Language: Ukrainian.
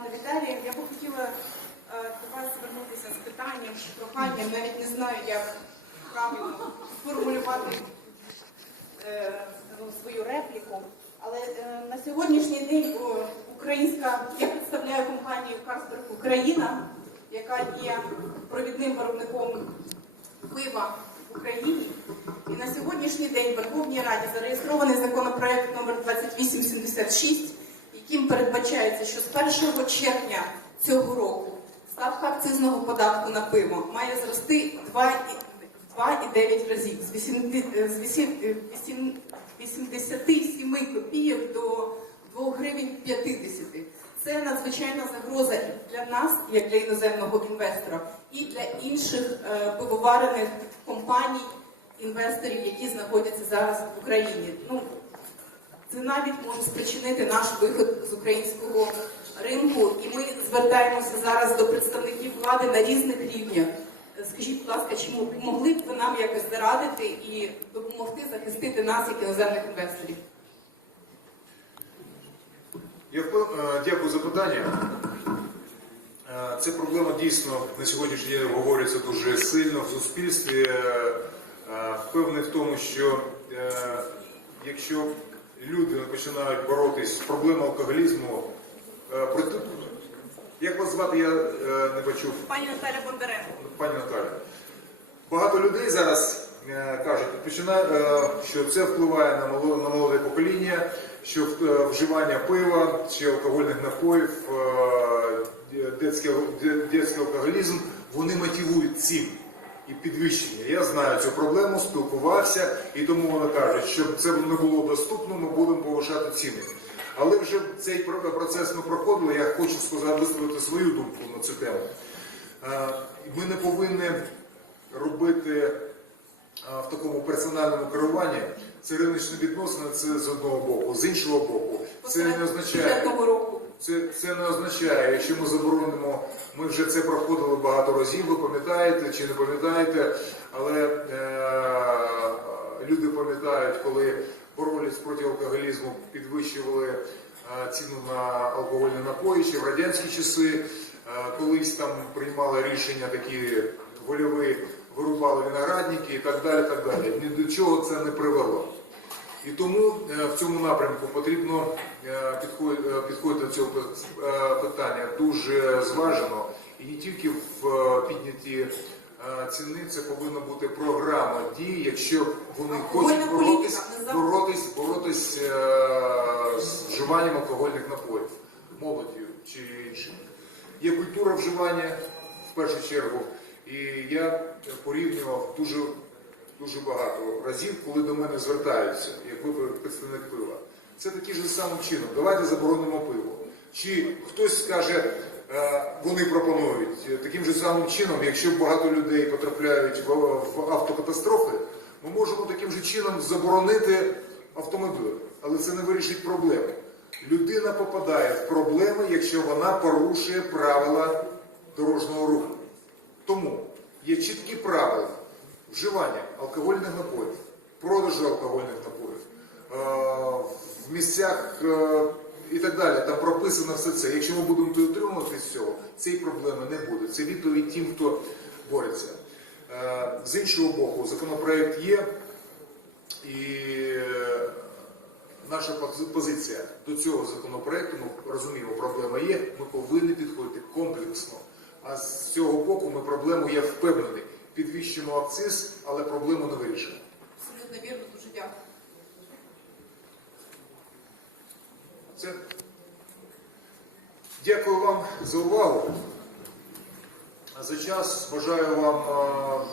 пане Віталію. Я би хотіла е, до вас звернутися з питанням, з проханням. Навіть не знаю, як правильно сформулювати е, ну, свою репліку. Але е, на сьогоднішній день українська, я представляю компанію Карсберг Україна, яка є провідним виробником пива в Україні. І на сьогоднішній день в Верховній Раді зареєстрований законопроект номер 2876, яким передбачається, що з 1 червня цього року ставка акцизного податку на пиво має зрости в 2 і- в 2,9 разів з 80 е, з 8 е, 8 87 копійок до 2 гривень 50. Це надзвичайна загроза для нас, як для іноземного інвестора, і для інших е, пивоварених компаній, інвесторів, які знаходяться зараз в Україні. Ну, це навіть може спричинити наш виход з українського ринку, і ми звертаємося зараз до представників влади на різних рівнях. Скажіть, будь ласка, чи могли б ви нам якось зарадити і допомогти захистити нас як іноземних інвесторів? Я е, дякую за питання. Е, Ця проблема дійсно на сьогоднішній день обговорюється дуже сильно в суспільстві. Е, Впевнений в тому, що якщо люди починають боротись з проблемою алкоголізму, е, як вас звати, я е, не почув. Пані Наталя Бондаренко. Пані Наталя, багато людей зараз е, кажуть, що це впливає на молоде, на молоде покоління, що вживання пива чи алкогольних напоїв, детський алкоголізм, вони мотивують цим і підвищення. Я знаю цю проблему, спілкувався, і тому вони кажуть, щоб це не було доступно, ми будемо повишати ціни. Але вже цей процес ми проходили, я хочу сказати, висловити свою думку на цю тему. Е, Ми не повинні робити в такому персональному керуванні. Це риночні відносини, це з одного боку. З іншого боку, це не означає. Це, це не означає, якщо ми заборонимо, ми вже це проходили багато разів, ви пам'ятаєте чи не пам'ятаєте, але е, люди пам'ятають, коли боролись проти алкоголізму, підвищували е, ціну на алкогольні напої ще в радянські часи, е, колись там приймали рішення такі вольові, вирубали виноградники і так далі. так далі. Ні до чого це не привело. І тому е, в цьому напрямку потрібно е, підходити, е, до цього питання дуже зважено. І не тільки в піднятті е, ціни, це повинна бути програма дій, якщо вони хочуть боротись, боротись, боротись з вживанням алкогольних напоїв, молоддю чи іншим. Є культура вживання в першу чергу, і я порівнював дуже дуже багато разів, коли до мене звертаються, як ви представник пива. Це таким же самим чином. Давайте заборонимо пиво. Чи хтось скаже, е, вони пропонують таким же самим чином, якщо багато людей потрапляють в, автокатастрофи, ми можемо таким же чином заборонити автомобіль. Але це не вирішить проблеми. Людина попадає в проблеми, якщо вона порушує правила є чіткі правила вживання алкогольних напоїв, продажу алкогольних напоїв, е, в місцях е, і так далі. Там прописано все це. Якщо ми будемо дотримуватися цього, цієї проблеми не буде. Це відповідь тим, хто бореться. Е, З іншого боку, законопроект є, і наша позиція до цього законопроекту, ми розуміємо, проблема є, ми повинні підходити комплексно. А з цього боку ми проблему, я впевнений, підвищимо акциз, але проблему не вирішимо. Абсолютно вірно, дуже дякую. Це... Дякую вам за увагу. За час бажаю вам е,